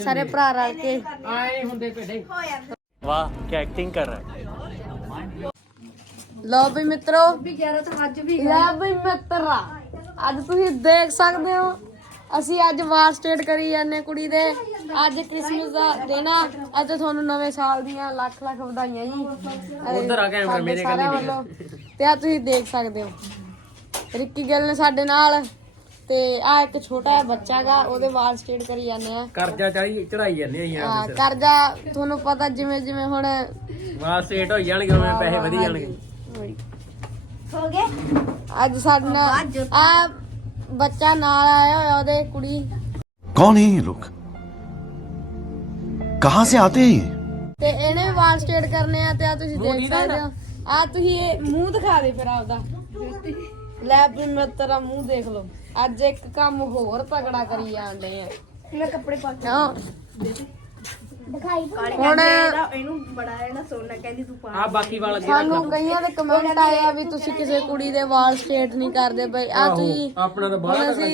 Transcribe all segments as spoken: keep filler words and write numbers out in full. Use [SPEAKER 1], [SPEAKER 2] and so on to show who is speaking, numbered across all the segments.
[SPEAKER 1] ਸਾਰੇ ਭਰਾ ਰਲ ਕੇ
[SPEAKER 2] ਆਏ ਹੁੰਦੇ ਭੇਡੇ।
[SPEAKER 3] वाह क्या एक्टिंग कर रहा है।
[SPEAKER 1] ਲਓ ਵੀ ਮਿੱਤਰੋ
[SPEAKER 4] ਵੀ ਗਿਆਰਾਂ ਤੋਂ ਅੱਜ ਵੀ
[SPEAKER 1] ਲੈ ਵੀ ਮਿੱਤਰਾ ਅੱਜ ਤੁਸੀਂ ਦੇਖ ਸਕਦੇ ਹੋ ਅਸੀਂ ਅੱਜ ਵਾਰ ਸਟੇਟ ਕਰੀ ਜਾਂਦੇ ਕੁੜੀ ਦੇ। ਅੱਜ ਕ੍ਰਿਸਮਸ ਦਾ ਦਿਨ ਆ। ਅੱਜ ਤੁਹਾਨੂੰ ਨਵੇਂ ਸਾਲ ਦੀਆਂ ਲੱਖ ਲੱਖ ਵਧਾਈਆਂ ਜੀ।
[SPEAKER 2] ਉੱਧਰ ਆ ਕੈਮਰਾ ਮੇਰੇ ਕੰਨੀ
[SPEAKER 1] ਵੱਲੋਂ। ਤੇ ਆ ਤੁਸੀਂ ਦੇਖ ਸਕਦੇ ਹੋ ਰਿੱਕੀ ਗਿੱਲ ਨੇ ਸਾਡੇ ਨਾਲ ਤੇ ਆ ਇੱਕ ਛੋਟਾ ਜਿਹਾ ਬੱਚਾ ਗਾ ਉਹਦੇ ਵਾਲ ਸਟੇਟ ਕਰੀ ਜਾਂਦੇ ਆ।
[SPEAKER 2] ਕਰਜ਼ਾ ਚੜਾਈ ਚੜਾਈ ਜਾਂਦੇ ਅਸੀਂ
[SPEAKER 1] ਹਾਂ
[SPEAKER 2] ਆਪ
[SPEAKER 1] ਕਰਜ਼ਾ ਤੁਹਾਨੂੰ ਪਤਾ ਜਿਵੇਂ ਜਿਵੇਂ ਹੁਣ
[SPEAKER 2] ਵਾਹ ਸੇਟ ਹੋ ਜਾਣਗੇ ਉਵੇਂ ਪੈਸੇ ਵਧੀ ਜਾਣਗੇ।
[SPEAKER 4] ਹੋ ਗਏ
[SPEAKER 1] ਅੱਜ ਸਾਡੇ ਨਾਲ ਆ ਬੱਚਾ ਨਾਲ ਆਇਆ ਹੋਇਆ ਉਹਦੇ ਕੁੜੀ।
[SPEAKER 5] कौन है ये लोग कहाँ से आते हैं ये
[SPEAKER 1] ਤੇ ਇਹਨੇ ਵੀ ਵਾਲ ਸਟੇਟ ਕਰਨੇ ਆ ਤੇ ਆ ਤੁਸੀਂ ਦੇਖ ਸਕਦੇ ਹੋ। ਆ ਤੁਸੀਂ ਇਹ ਮੂੰਹ ਦਿਖਾ ਦੇ ਫਿਰ ਆਪਦਾ। ਲੈ ਵੀ ਮੈਂ ਤੇਰਾ ਮੂੰਹ ਦੇਖ ਲਓ। ਅੱਜ ਇੱਕ ਕੰਮ ਹੋਰ ਤਗੜਾ ਕਰੀ ਜਾਂਦੇ ਆ।
[SPEAKER 4] ਮੈਂ ਕੱਪੜੇ ਪਾ ਕੇ
[SPEAKER 1] ਹਾਂ
[SPEAKER 4] ਦਿਖਾਈ
[SPEAKER 1] ਹੁਣ
[SPEAKER 4] ਇਹਨੂੰ ਬੜਾ ਹੈ ਨਾ ਸੋਨਾ ਕਹਿੰਦੀ ਤੂੰ ਪਾ
[SPEAKER 2] ਆ ਬਾਕੀ ਵਾਲਾ
[SPEAKER 1] ਸਾਨੂੰ ਕਈਆਂ ਦੇ ਕਮੈਂਟ ਆਏ ਆ ਵੀ ਤੁਸੀਂ ਕਿਸੇ ਕੁੜੀ ਦੇ ਵਾਲ ਸਟੇਟ ਨਹੀਂ ਕਰਦੇ ਬਈ। ਆ ਤੁਸੀਂ
[SPEAKER 2] ਆਪਣਾ ਤਾਂ ਬਾਹਰ
[SPEAKER 1] ਅਸੀਂ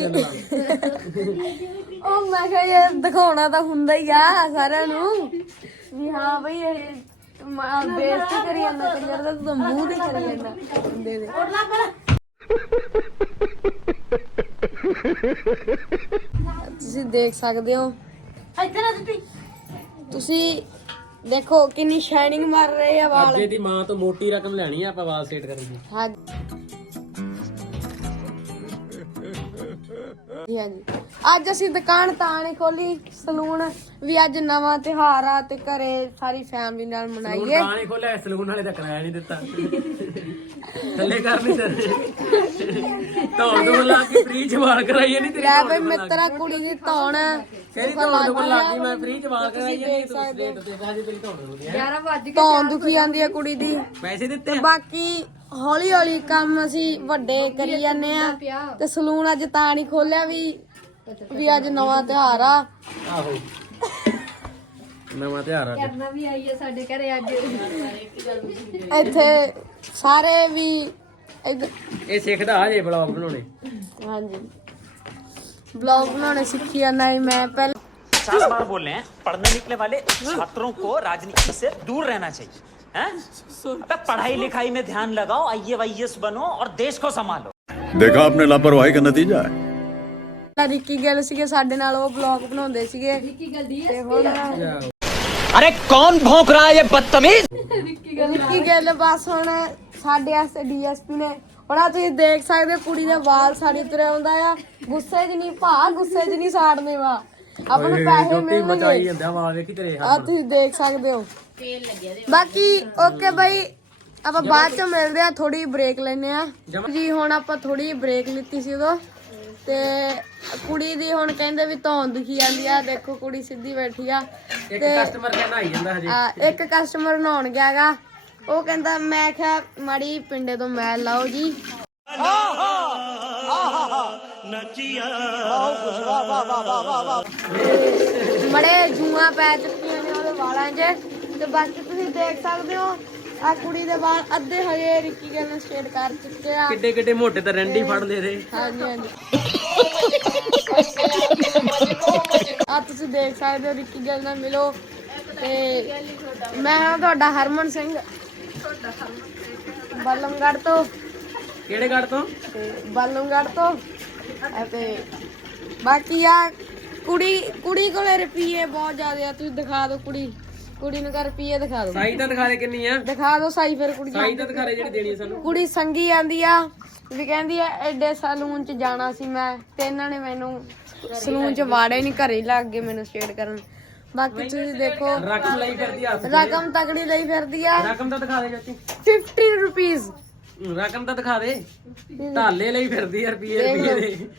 [SPEAKER 1] ਉਹ ਮੈਂ ਕਿਹਾ ਇਹ ਦਿਖਾਉਣਾ ਤਾਂ ਹੁੰਦਾ ਹੀ ਆ ਸਾਰਿਆਂ ਨੂੰ ਵੀ ਹਾਂ ਬਈ ਇਹ ਮ- ਬੇਇੱਜ਼ਤੀ ਕਰੀ ਜਾਂਦਾ ਕਰੀ ਜਾਂਦਾ ਤੂੰ ਤਾਂ ਮੂੰਹ ਨਹੀਂ ਕਰੀ ਜਾਂਦਾ ਬੰਦੇ ਦੇ। ਤੁਸੀਂ ਦੇਖ ਸਕਦੇ ਹੋ
[SPEAKER 4] ਇੱਥੇ ਨਾ ਦਿੱਤੀ
[SPEAKER 1] ਤੁਸੀਂ ਦੇਖੋ ਕਿੰਨੀ ਸ਼ਾਈਨਿੰਗ ਮਾਰ ਰਹੇ ਆ ਵਾਲ।
[SPEAKER 2] ਅੱਜੇ ਦੀ ਮਾਂ ਤੋਂ ਮੋਟੀ ਰਕਮ ਲੈਣੀ ਆ ਆਪਾਂ ਵਾਲ ਸੇਟ ਕਰਨ ਦੀ।
[SPEAKER 1] ਹਾਂ ਜੀ ਹਾਂਜੀ ਅੱਜ ਅਸੀਂ ਦੁਕਾਨ ਤਾਂ ਨਹੀਂ ਖੋਲੀ ਸਲੂਨ ਵੀ ਅੱਜ ਨਵਾਂ ਤਿਉਹਾਰ ਆ ਤੇ ਘਰੇ ਸਾਰੀ ਫੈਮਿਲੀ ਨਾਲ
[SPEAKER 2] ਸਲੂਨ
[SPEAKER 1] ਮਨਾਈਏ।
[SPEAKER 2] ਤਾਂ ਨਹੀਂ ਖੋਲਿਆ ਸਲੂਨ ਵਾਲੇ ਤਾਂ ਕਿਰਾਇਆ ਨਹੀਂ ਦਿੱਤਾ ਥੱਲੇ ਕਰ ਨਹੀਂ ਸਕਦੇ ਧੌਣ ਤੋਂ ਲਾ ਕੇ ਫ੍ਰੀ ਚ ਵਾਲ ਕਰਾਈਏ ਨਹੀਂ ਤੇਰੀ
[SPEAKER 1] ਲੈ
[SPEAKER 2] ਧੌਣ
[SPEAKER 1] ਬਈ
[SPEAKER 2] ਤੋਂ ਲਾ ਕੇ।
[SPEAKER 1] ਮਿੱਤਰਾ ਕੁੜੀ ਦੀ ਧੌਣ
[SPEAKER 2] ਕਹਿੰਦੀ ਧੌਣ ਤੋਂ ਲਾ ਕੇ ਮੈਂ ਫ੍ਰੀ ਚ ਵਾਲ ਕਰਾਈਏ ਨਹੀਂ ਤੂੰ ਰੇਟ ਤੇ ਸਾਜੀ ਤੇਰੀ ਧੌਣ ਹੁੰਦੀ ਹੈ
[SPEAKER 4] ਗਿਆਰਾਂ ਵੱਜ
[SPEAKER 1] ਧੌਣ ਦੁਖੀ ਜਾਂਦੀ ਆ ਕੁੜੀ ਦੀ।
[SPEAKER 2] ਪੈਸੇ ਦਿੱਤੇ
[SPEAKER 1] ਤੇ ਬਾਕੀ ਹੌਲੀ ਹੌਲੀ ਕੰਮ ਅਸੀਂ ਵੱਡੇ ਕਰੀ ਜਾਂਦੇ ਆ ਤੇ ਸਲੂਨ ਅੱਜ ਤਾਂ ਨਹੀਂ ਖੋਲਿਆ ਵੀ ਵੀ ਅੱਜ ਨਵਾਂ ਤਿਉਹਾਰ ਆ।
[SPEAKER 2] ਆਹੋ ਨਵਾਂ ਤਿਉਹਾਰ ਆ ਅੱਜ।
[SPEAKER 4] ਕਰਨਾ ਵੀ ਆਈ ਹੈ ਸਾਡੇ ਘਰੇ ਅੱਜ
[SPEAKER 1] ਇੱਥੇ ਸਾਰੇ ਵੀ ਇੱਧ-
[SPEAKER 2] ਇਹ ਸਿੱਖਦਾ ਹਜੇ ਬਲੌਗ ਬਣਾਉਣੇ।
[SPEAKER 1] ਹਾਂਜੀ ਬਲੌਗ ਬਣਾਉਣੇ ਸਿੱਖੀ ਜਾਂਦਾ ਸੀ ਮੈਂ ਪਹਿਲਾਂ।
[SPEAKER 3] पचास बार बोल रहे हैं पढ़ने निकले वाले छात्रों को राजनीति से दूर रहना चाहिए हैं? अबे पढ़ाई लिखाई में ध्यान लगाओ आई ए वाई एस बनो और देश को संभालो।
[SPEAKER 5] देखा आपने लापरवाही का नतीजा है
[SPEAKER 1] ਰਿੱਕੀ ਗਿੱਲ ਸੀਗੇ ਸਾਡੇ ਨਾਲ ਉਹ ਬਲੌਗ ਬਣਾਉਂਦੇ ਸੀਗੇ ਤੇ ਹੁਣ
[SPEAKER 3] अरे कौन भौंक रहा है ये बदतमीज।
[SPEAKER 1] ਰਿੱਕੀ ਗਿੱਲ ਬਸ ਹੁਣ ਸਾਡੇ ਵਾਸਤੇ ਡੀਐਸਪੀ ਨੇ। ਹੁਣ ਆਹ ਤੁਸੀਂ ਦੇਖ ਸਕਦੇ ਹੋ ਕੁੜੀ ਦੇ ਵਾਲ ਸਾਡੇ ਉੱਤੇ ਆਉਂਦਾ ਆ। ਗੁੱਸੇ 'ਚ ਨਹੀਂ ਭਾ ਗੁੱਸੇ 'ਚ ਨਹੀਂ ਸਾੜਨੇ ਵਾ ਆਪਾਂ ਨੂੰ ਪੈਸੇ
[SPEAKER 2] ਜੋਤੀ ਮਚਾਈ
[SPEAKER 1] ਮਿਲਣਗੇ।
[SPEAKER 2] ਜਾਂਦਾ ਵਾਲ ਵੇਖੀ ਤੇਰੇ
[SPEAKER 1] ਆ ਤੁਸੀਂ ਦੇਖ ਸਕਦੇ ਹੋ। ਬਾਕੀ ਓਕੇ ਬਾਈ ਆਪਾਂ ਬਾਅਦ ਚ ਮਿਲਦੇ ਆ। ਥੋੜੀ ਬ੍ਰੇਕ ਲੈਨੇ ਆ ਜੀ। ਹੁਣ ਆਪਾਂ ਥੋੜੀ ਬ੍ਰੇਕ ਲਿੱਤੀ ਸੀ ਉਦੋਂ ਤੇ ਕੁੜੀ ਦੀ ਹੁਣ ਕਹਿੰਦੇ ਵੀ ਧੌਣ ਦੁਖੀ ਜਾਂਦੀ ਆ। ਦੇਖੋ ਕੁੜੀ ਸਿੱਧੀ ਬੈਠੀ ਆ
[SPEAKER 2] ਇੱਕ
[SPEAKER 1] ਤੇ
[SPEAKER 2] ਕਸਟਮਰ ਕਹਿੰਦਾ ਆਈ ਜਾਂਦਾ ਹਜੇ।
[SPEAKER 1] ਆ, ਇੱਕ ਕਸਟਮਰ ਨਹਾਉਣ ਗਿਆ ਗਾ। ਉਹ ਕਹਿੰਦਾ ਮੈਂ ਕਿਹਾ ਮਾੜੀ ਪਿੰਡੇ ਤੋਂ ਮੈਲ ਲਾਓ ਜੀ। ਮੜੇ ਜੂਆਂ ਪੈ ਚੁੱਕੀਆਂ ਨੇ ਉਹਦੇ ਵਾਲਾਂ 'ਚ ਤੇ ਬਾਕੀ ਤੁਸੀਂ ਦੇਖ ਸਕਦੇ ਹੋ ਆ ਕੁੜੀ ਦੇ ਵਾਲ ਅੱਧੇ ਹਜੇ ਰਿੱਕੀ ਗਿੱਲ ਨੇ ਸਟੇਟ ਕਰ ਚੁੱਕੇ ਆ।
[SPEAKER 2] ਕਿੱਡੇ ਕਿੱਡੇ ਮੋਟੇ ਤਾਂ ਰੰਡੀ ਫੜ ਲੈ ਰਹੇ।
[SPEAKER 1] ਹਾਂਜੀ ਹਾਂਜੀ ਆ ਤੁਸੀਂ ਦੇਖ ਸਕਦੇ ਹੋ ਰਿੱਕੀ ਗਿੱਲ ਨਾਲ ਮਿਲੋ ਤੇ ਮੈਂ ਹਾਂ ਤੁਹਾਡਾ ਹਰਮਨ ਸਿੰਘ ਬਲਮਗੜ੍ਹ ਤੋਂ
[SPEAKER 2] ਕਿਹੜੇ ਗੜ ਤੋਂ?
[SPEAKER 1] ਤੇ ਬਲਮਗੜ੍ਹ ਤੋਂ ਅਤੇ ਬਾਕੀ ਆ ਕੁੜੀ ਕੁੜੀ ਕੋਲੇ ਰੁਪਈਏ ਬਹੁਤ ਜ਼ਿਆਦੇ ਆ। ਤੁਸੀਂ ਦਿਖਾ ਦਿਓ ਕੁੜੀ ਕੁੜੀ ਨੂੰ ਕਰ ਰੁਪਈਏ ਦਿਖਾ ਦਿਓ।
[SPEAKER 2] ਸਾਈ ਤਾਂ ਦਿਖਾ ਦੇ ਕਿੰਨੀ ਆ।
[SPEAKER 1] ਦਿਖਾ ਦਿਓ ਸਾਈ ਫਿਰ ਕੁੜੀ
[SPEAKER 2] ਸਾਈ ਤਾਂ ਦਿਖਾ ਦੇ ਜਿਹੜੀ ਦੇਣੀ ਆ ਸਾਨੂੰ।
[SPEAKER 1] ਕੁੜੀ ਸੰਗੀ ਆਂਦੀ ਆ ਵੀ ਕਹਿੰਦੀ ਆ ਐਡੇ ਸਲੂਨ ਚ ਜਾਣਾ ਸੀ ਮੈਂ ਤੇ ਇਹਨਾਂ ਨੇ ਮੈਨੂੰ ਸਲੂਨ ਚ ਵਾੜੇ ਨਹੀਂ ਘਰੇ ਲੱਗ ਗਏ ਮੈਨੂੰ ਸਟੇਟ ਕਰਨ। ਬਾਕੀ ਤੁਸੀਂ ਦੇਖੋ
[SPEAKER 2] ਰਕਮ ਲਈ ਫਿਰਦੀ ਹੱਥ ਚ।
[SPEAKER 1] ਰਕਮ ਤਕੜੀ ਲਈ ਫਿਰਦੀ ਆ
[SPEAKER 2] ਰਕਮ ਤਾਂ ਦਿਖਾ ਦੇ ਜੋਤੀ।
[SPEAKER 1] Fifteen rupees.
[SPEAKER 2] ਰਕਮ ਤਾਂ ਦਿਖਾ ਦੇ। ਢਾਲੇ ਲਈ ਫਿਰਦੀ ਆ ਰੁਪਏ ਰੁਪਏ ਦੇ।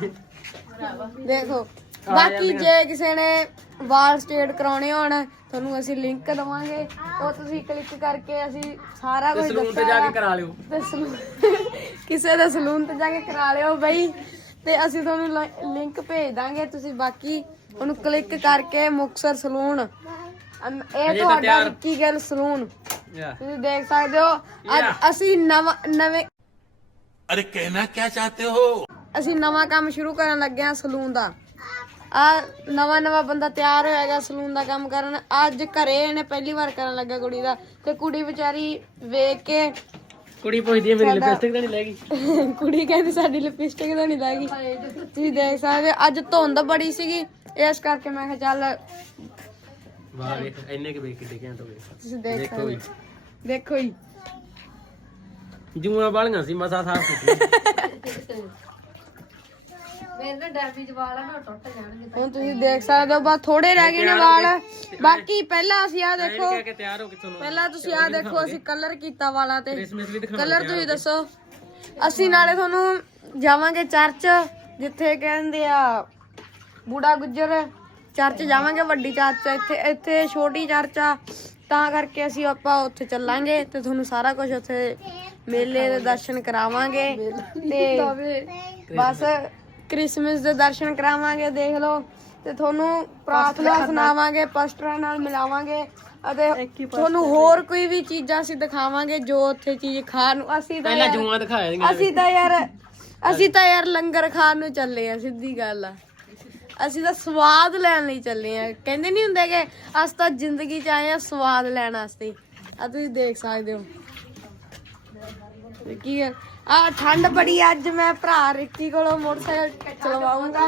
[SPEAKER 1] ਦੇਖੋ ਬਾਕੀ ਜੇ ਕਿਸੇ ਨੇ ਵਾਲ ਸਟੇਟ ਕਰਾਉਣੇ ਹੋਣ ਤੁਹਾਨੂੰ ਅਸੀਂ ਲਿੰਕ ਦਵਾਂਗੇ ਉਹ ਤੁਸੀਂ ਕਲਿੱਕ ਕਰਕੇ ਅਸੀਂ ਸਾਰਾ ਕੁਝ
[SPEAKER 2] ਸਲੂਨ ਤੇ ਜਾ ਕੇ ਕਰਾ ਲਿਓ।
[SPEAKER 1] ਤੇ ਸਲੂਨ ਕਿਸੇ ਦੇ ਸਲੂਨ ਤੇ ਜਾ ਕੇ ਕਰਾ ਲਿਓ ਬਈ ਤੇ ਅਸੀਂ ਤੁਹਾਨੂੰ ਲਿੰਕ ਭੇਜ ਦਾਂਗੇ। ਤੁਸੀਂ ਬਾਕੀ ਉਹਨੂੰ ਕਲਿੱਕ ਕਰਕੇ ਮੁਕਤਸਰ ਸਲੂਨ ਅਮ ਇਹ ਤੁਹਾਡਾ ਰਿੱਕੀ ਗਿੱਲ ਸਲੂਨ ਤੁਸੀਂ ਦੇਖ ਸਕਦੇ ਹੋ। ਅੱਜ ਅਸੀਂ ਨਵਾਂ ਨਵੇਂ
[SPEAKER 5] अरे कहना क्या चाहते हो
[SPEAKER 1] ਅਸੀਂ ਨਵਾਂ ਕੰਮ ਸ਼ੁਰੂ ਕਰਨ ਲੱਗੇ ਹਾਂ ਸਲੂਨ ਦਾ। ਆ ਨਵਾਂ ਨਵਾਂ ਬੰਦਾ ਤਿਆਰ ਹੋਇਆਗਾ ਸਲੂਨ ਦਾ ਕੰਮ ਕਰਨ। ਅੱਜ ਘਰੇ ਇਹਨੇ ਪਹਿਲੀ ਵਾਰ ਕਰਨ ਲੱਗਾ ਕੁੜੀ ਦਾ, ਤੇ ਕੁੜੀ ਵਿਚਾਰੀ ਵੇਖ ਕੇ
[SPEAKER 2] ਕੁੜੀ ਪੁੱਛਦੀ ਹੈ ਮੇਰੀ ਲਿਪਸਟਿਕ ਤਾਂ ਨਹੀਂ ਲੈ ਗਈ।
[SPEAKER 1] ਕੁੜੀ ਕਹਿੰਦੀ ਸਾਡੀ ਲਿਪਸਟਿਕ ਤਾਂ ਨਹੀਂ ਲੱਗੀ। ਤੁਸੀਂ ਦੇਖ ਸਕਦੇ ਹੋ, ਅੱਜ ਧੁੰਦ ਬੜੀ ਸੀਗੀ ਇਸ ਕਰਕੇ ਮੈਂ ਕਿਹਾ ਚੱਲ
[SPEAKER 2] ਵਾਹ ਵੇਖ ਇੰਨੇ ਕਿ ਵੇਖ ਕੇ ਦੇਖਿਆ ਤਾਂ ਵੇਖ
[SPEAKER 1] ਤੁਸੀਂ ਦੇਖ
[SPEAKER 2] ਦੇਖੋ
[SPEAKER 1] ਸਕਦੇ
[SPEAKER 2] ਵੀ
[SPEAKER 1] ਹੋ। ਦੇਖੋ ਜੀ
[SPEAKER 2] ਜੂਆਂ ਵਾਲੀਆਂ ਸੀ ਮਸਾ ਸਾਫ ਕੀਤੀ।
[SPEAKER 4] ਮੇਰੇ ਨਾਲ ਡੈਮੇਜ ਵਾਲ ਆ ਨਾ ਟੁੱਟ ਜਾਣਗੇ।
[SPEAKER 1] ਹੁਣ ਤੁਸੀਂ ਦੇਖ ਸਕਦੇ ਹੋ ਬਸ ਥੋੜੇ ਰਹਿ ਗਏ ਨੇ ਵਾਲ। ਬਾਕੀ ਪਹਿਲਾਂ ਅਸੀਂ ਆ ਦੇਖੋ,
[SPEAKER 2] ਕਹਿ ਕੇ ਤਿਆਰ ਹੋ ਕੇ ਤੁਹਾਨੂੰ
[SPEAKER 1] ਪਹਿਲਾਂ ਤੁਸੀਂ ਆ ਦੇਖੋ ਅਸੀਂ ਕਲਰ ਕੀਤਾ ਵਾਲਾਂ ਤੇ।
[SPEAKER 2] ਕ੍ਰਿਸਮਸ ਵੀ ਦਿਖਾਉਣਾ
[SPEAKER 1] ਕਲਰ ਤੁਸੀਂ ਦੱਸੋ। ਅਸੀਂ ਨਾਲੇ ਤੁਹਾਨੂੰ ਜਾਵਾਂਗੇ ਚਰਚ, ਜਿੱਥੇ ਕਹਿੰਦੇ ਆ ਬੂੜਾ ਗੁੱਜਰ ਚਰਚ ਜਾਵਾਂਗੇ। ਵੱਡੀ ਚਰਚ ਆ ਇੱਥੇ, ਇੱਥੇ ਛੋਟੀ ਚਰਚ ਆ, ਤਾਂ ਕਰਕੇ ਅਸੀਂ ਆਪਾਂ ਉੱਥੇ ਚੱਲਾਂਗੇ ਤੇ ਤੁਹਾਨੂੰ ਸਾਰਾ ਕੁਝ ਉੱਥੇ ਮੇਲੇ ਦੇ ਦਰਸ਼ਨ ਕਰਾਵਾਂਗੇ ਤੇ ਬਸ ਕ੍ਰਿਸਮਸ ਦੇ ਦਰਸ਼ਨ ਕਰਾਵਾਂਗੇ। ਦੇਖ ਲਓ ਤੇ ਤੁਹਾਨੂੰ ਪ੍ਰਾਰਥਨਾ ਸੁਣਾਵਾਂਗੇ, ਪਸਟਰਾਂ ਨਾਲ ਮਿਲਾਵਾਂਗੇ ਅਤੇ ਤੁਹਾਨੂੰ ਹੋਰ ਕੋਈ ਵੀ ਚੀਜ਼ਾਂ ਅਸੀਂ ਦਿਖਾਵਾਂਗੇ ਜੋ ਉੱਥੇ ਚੀਜ਼ ਖਾਣ ਨੂੰ। ਅਸੀਂ ਤਾਂ
[SPEAKER 2] ਪਹਿਲਾਂ
[SPEAKER 1] ਯਾਰ
[SPEAKER 2] ਜੂਆਂ ਦਿਖਾਇਆ ਦੀਆਂ
[SPEAKER 1] ਅਸੀਂ ਤਾਂ ਯਾਰ ਅਸੀਂ ਤਾਂ ਯਾਰ ਲੰਗਰ ਖਾਣ ਨੂੰ ਚੱਲੇ ਆ, ਸਿੱਧੀ ਗੱਲ ਆ। ਅਸੀਂ ਤਾਂ ਸਵਾਦ ਲੈਣ ਲਈ ਚੱਲੇ ਆ। ਕਹਿੰਦੇ ਨਹੀਂ ਹੁੰਦੇ ਕਿ ਅਸੀਂ ਤਾਂ ਜ਼ਿੰਦਗੀ ਚ ਆਏ ਆ ਸਵਾਦ ਲੈਣ ਵਾਸਤੇ। ਆ ਤੁਸੀਂ ਦੇਖ ਸਕਦੇ ਹੋ ਕੀ ਆ ਆ ਠੰਡ ਬੜੀ ਆ। ਅੱਜ ਮੈਂ ਭਰਾ ਰਿੱਕੀ ਕੋਲੋਂ ਮੋਟਰਸਾਈਕਲ ਚਲਵਾਉਂਗਾ।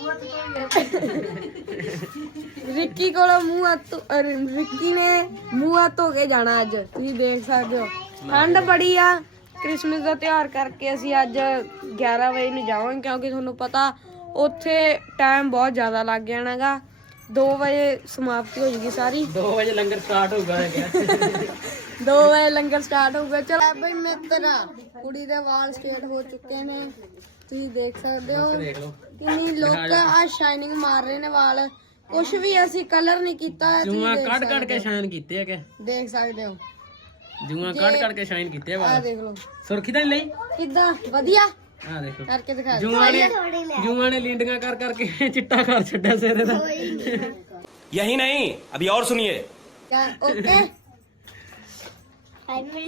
[SPEAKER 1] ਰਿੱਕੀ ਕੋਲੋਂ ਮੂੰਹ ਹੱਥ ਰਿੱਕੀ ਨੇ ਮੂੰਹ ਹੱਥ ਧੋ ਕੇ ਜਾਣਾ ਅੱਜ। ਤੁਸੀਂ ਦੇਖ ਸਕਦੇ ਹੋ ਠੰਡ ਬੜੀ ਆ। ਕ੍ਰਿਸਮਸ ਦਾ ਤਿਉਹਾਰ ਕਰਕੇ ਅਸੀਂ ਅੱਜ ਗਿਆਰਾਂ ਵਜੇ ਨੂੰ ਜਾਵਾਂਗੇ, ਕਿਉਂਕਿ ਤੁਹਾਨੂੰ ਪਤਾ ਉੱਥੇ ਟਾਈਮ ਬਹੁਤ ਜ਼ਿਆਦਾ ਲੱਗ ਜਾਣਾਗਾ। ਦੋ ਵਜੇ ਸਮਾਪਤੀ ਹੋ ਜਾਏਗੀ ਸਾਰੀ।
[SPEAKER 2] ਦੋ ਵਜੇ ਲੰਗਰ ਸਟਾਰਟ ਹੋਊਗਾ ਮੈਂ ਕਿਹਾ।
[SPEAKER 1] ਦੋ ਵਜੇ ਲੰਗਰ ਸਟਾਰਟ ਹੋਊਗਾ। ਚਲੋ ਬਈ ਮਿੱਤਰਾ, ਕੁੜੀ ਦੇ ਵਾਲ ਸਟੇਟ ਹੋ ਚੁੱਕੇ ਨੇ, ਤੁਸੀਂ ਦੇਖ ਸਕਦੇ ਹੋ
[SPEAKER 2] ਦੇਖ ਲਓ
[SPEAKER 1] ਕਿੰਨੀ ਲੋਕ ਆ ਸ਼ਾਈਨਿੰਗ ਮਾਰ ਰਹੇ ਨੇ ਵਾਲ। ਕੁਛ ਵੀ ਅਸੀਂ ਕਲਰ ਨਹੀਂ ਕੀਤਾ। ਤੁਸੀਂ
[SPEAKER 2] ਜੂਆਂ
[SPEAKER 1] ਦੇਖ
[SPEAKER 2] ਕੱਢ ਕੱਢ
[SPEAKER 1] ਸਕਦੇ
[SPEAKER 2] ਕੇ ਸ਼ਾਈਨ ਕੀਤੇ ਆ ਕਿ
[SPEAKER 1] ਦੇਖ ਸਕਦੇ ਹੋ।
[SPEAKER 2] ਜੂਆਂ ਕੱਢ ਕੱਢ ਕੇ ਸ਼ਾਈਨ ਕੀਤੇ ਆ
[SPEAKER 1] ਆ
[SPEAKER 2] ਵਾਲ।
[SPEAKER 1] ਦੇਖ ਲਓ
[SPEAKER 2] ਸੁਰਖੀ ਤਾਂ ਨਹੀਂ ਲਈ।
[SPEAKER 1] ਕਿੱਦਾਂ ਵਧੀਆ
[SPEAKER 2] ਆ ਦੇਖੋ
[SPEAKER 1] ਕਰਕੇ ਦਿਖਾ ਦਿਓ।
[SPEAKER 2] ਜੂਆਂ ਨੇ ਜੂਆਂ ਨੇ ਲੀਂਡੀਆਂ ਕਰ ਕਰਕੇ ਚਿੱਟਾ ਕਰ ਛੱਡਿਆ ਸਿਰ ਦਾ।
[SPEAKER 6] यही नहीं अभी और सुनिए।
[SPEAKER 1] ਓਕੇ
[SPEAKER 2] ਹਾਂ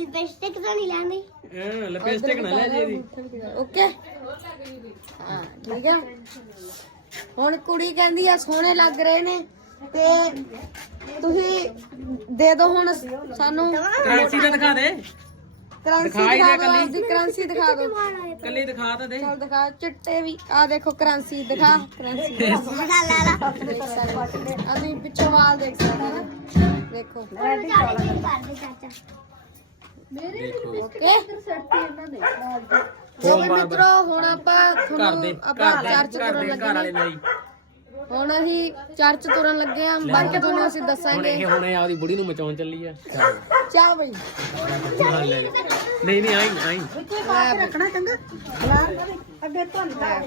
[SPEAKER 2] ਲਿਪਸਟਿਕ ਨਾ ਲੈ ਜੀ ਇਹਦੀ।
[SPEAKER 1] ਓਕੇ ਹਾਂ ਠੀਕ ਹੈ। ਹੁਣ ਕੁੜੀ ਕਹਿੰਦੀ ਆ ਸੋਹਣੇ ਲੱਗ ਰਹੇ ਨੇ ਤੇ ਤੁਸੀਂ ਦੇ ਦਿਓ ਹੁਣ ਸਾਨੂੰ
[SPEAKER 2] ਕਰੰਸੀ ਤਾਂ ਦਿਖਾ ਦੇ।
[SPEAKER 1] ਕਰੰਸੀ
[SPEAKER 2] ਦਿਖਾਈ ਦੇ
[SPEAKER 1] ਦਿਖਾ ਦਿਓ,
[SPEAKER 2] ਕੱਲੀ।
[SPEAKER 1] ਆਪਦੀ ਕਰੰਸੀ ਦਿਖਾ ਦਿਓ।
[SPEAKER 2] ਕੱਲੀ ਦਿਖਾ ਤਾਂ ਦੇ।
[SPEAKER 1] ਚਲ ਦਿਖਾ ਚਿੱਟੇ ਵੀ ਆ ਦੇਖੋ ਕਰੰਸੀ ਦਿਖਾ ਕਰੰਸੀ ਅਸੀਂ ਪਿੱਛੋਂ ਵਾਲ ਦੇਖ ਸਕਦੇ ਹਾਂ ਨਾ। ਦੇਖੋ ਓਕੇ ਜੋ ਵੀ ਮਿੱਤਰੋ ਹੁਣ ਆਪਾਂ
[SPEAKER 2] ਘਰ
[SPEAKER 1] ਤੁਹਾਨੂੰ
[SPEAKER 2] ਦੇ
[SPEAKER 1] ਆਪਾਂ
[SPEAKER 2] ਘਰ ਦੇ
[SPEAKER 1] ਚਰਚ
[SPEAKER 2] ਘਰ
[SPEAKER 1] ਤੁਰਨ
[SPEAKER 2] ਦੇ ਘਰ ਵਾਲੇ
[SPEAKER 1] ਲੱਗੇ
[SPEAKER 2] ਮੇਰੀ।
[SPEAKER 1] ਹੁਣ ਅਸੀਂ ਚਰਚ ਤੁਰਨ ਲੱਗੇ ਆ। ਬਾਕੀ ਤੁਹਾਨੂੰ ਅਸੀਂ
[SPEAKER 2] ਹੁਣ
[SPEAKER 1] ਦੱਸਾਂਗੇ।
[SPEAKER 2] ਇਹ ਹੁਣ ਇਹ ਆਪਦੀ ਬੁੜੀ ਨੂੰ ਮਚਾਉਣ ਚੱਲੀ ਆ।
[SPEAKER 1] ਚਾਹ ਬਈ
[SPEAKER 2] ਚੱਲ ਲੈ ਜਾ। ਨਹੀਂ ਨਹੀਂ ਆਈ ਆਈ
[SPEAKER 1] ਰੱਖਣਾ ਚੰਗਾ ਅੱਗੇ ਤੋਂ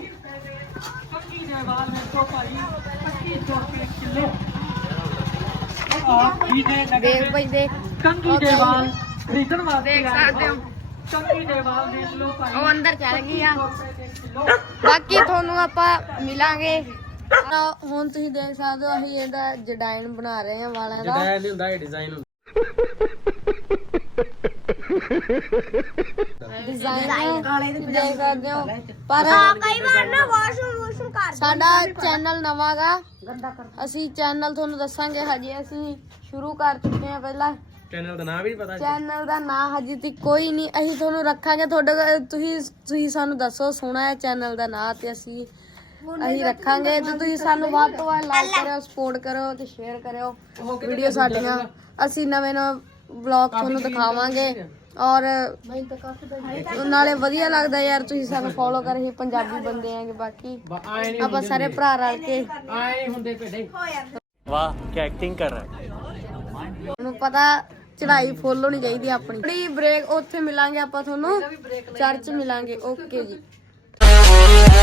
[SPEAKER 1] ਦੇਖ ਬਈ ਦੇਖ ਕੰਗੀ ਦੇ ਵਾਲ ਖਰੀਦਣ ਵਾਸਤੇ ਦੇਖ ਸਕਦੇ ਹੋ। ਕੰਗੀ ਦੇ ਵਾਲ ਦੇਖ ਲਓ ਭਾਈ। ਉਹ ਅੰਦਰ ਚੱਲ ਗਈ ਆ। ਬਾਕੀ ਤੁਹਾਨੂੰ ਆਪਾਂ ਮਿਲਾਂਗੇ। ਤਾਂ ਹੁਣ ਤੁਸੀਂ ਦੇਖ ਸਕਦੇ ਹੋ ਅਸੀਂ ਇਹਦਾ ਡਿਜ਼ਾਈਨ ਬਣਾ ਰਹੇ ਹਾਂ ਵਾਲਾਂ ਦਾ।
[SPEAKER 2] ਜਿਹੜਾ ਨਹੀਂ ਹੁੰਦਾ ਇਹ ਡਿਜ਼ਾਈਨ ਹੁੰਦਾ।
[SPEAKER 1] ਡਿਜ਼ਾਈਨ ਦੇਖ ਸਕਦੇ ਹੋ। ਪਰ
[SPEAKER 4] ਕਈ ਵਾਰ ਨਾ ਵਾਸ਼ਰੂਮ ਵਾਸ਼ਰੂਮ ਕਰ
[SPEAKER 1] ਸਾਡਾ ਚੈਨਲ ਨਵਾਂ ਗਾ। ਅਸੀਂ ਚੈਨਲ ਤੁਹਾਨੂੰ ਦੱਸਾਂਗੇ, ਹਜੇ ਅਸੀਂ ਸ਼ੁਰੂ ਕਰ ਚੁੱਕੇ ਹਾਂ। ਪਹਿਲਾਂ
[SPEAKER 2] ਚੈਨਲ ਦਾ ਨਾਮ ਵੀ ਨਹੀਂ ਪਤਾ।
[SPEAKER 1] ਚੈਨਲ ਦਾ ਨਾਂ ਹਜੇ ਤੱਕ ਕੋਈ ਨਹੀਂ। ਅਸੀਂ ਤੁਹਾਨੂੰ ਰੱਖਾਂਗੇ ਤੁਹਾਡੇ ਕੋਲ। ਤੁਸੀਂ ਤੁਸੀਂ ਸਾਨੂੰ ਦੱਸੋ ਸੋਹਣਾ ਹੈ ਚੈਨਲ ਦਾ ਨਾਂ ਤੇ ਅਸੀਂ ਅਸੀਂ ਰੱਖਾਂਗੇ। ਤੇ ਤੁਸੀਂ ਸਾਨੂੰ ਵੱਧ ਤੋਂ ਵੱਧ ਲਾਈਕ ਕਰਿਓ, ਸਪੋਰਟ ਕਰਿਓ ਤੇ ਸ਼ੇਅਰ ਕਰਿਓ ਵੀਡੀਓ ਸਾਡੀਆਂ। ਅਸੀਂ ਨਵੇਂ ਨਵੇਂ ਵਲੌਗ ਤੁਹਾਨੂੰ ਦਿਖਾਵਾਂਗੇ ਔਰ ਨਾਲੇ ਵਧੀਆ ਲੱਗਦਾ ਯਾਰ ਤੁਸੀਂ ਸਾਨੂੰ ਫੋਲੋ ਕਰ। ਅਸੀਂ ਪੰਜਾਬੀ ਬੰਦੇ ਆਂਗੇ। ਬਾਕੀ
[SPEAKER 2] ਆਏ ਨਹੀਂ
[SPEAKER 1] ਆਪਾਂ ਸਾਰੇ ਭਰਾ ਰਲ ਕੇ
[SPEAKER 2] ਆਏ ਨਹੀਂ ਹੁੰਦੇ ਭੇਡੇ।
[SPEAKER 3] वाह क्या एक्टिंग कर रहा है।
[SPEAKER 1] ਤੁਹਾਨੂੰ ਪਤਾ ਚੜਾਈ ਫੁੱਲ ਹੋਣੀ ਚਾਹੀਦੀ ਆਪਣੀ। ਥੋੜੀ ਬ੍ਰੇਕ ਉੱਥੇ ਮਿਲਾਂਗੇ ਆਪਾਂ ਤੁਹਾਨੂੰ ਚਰਚ ਮਿਲਾਂਗੇ। ਓਕੇ ਜੀ।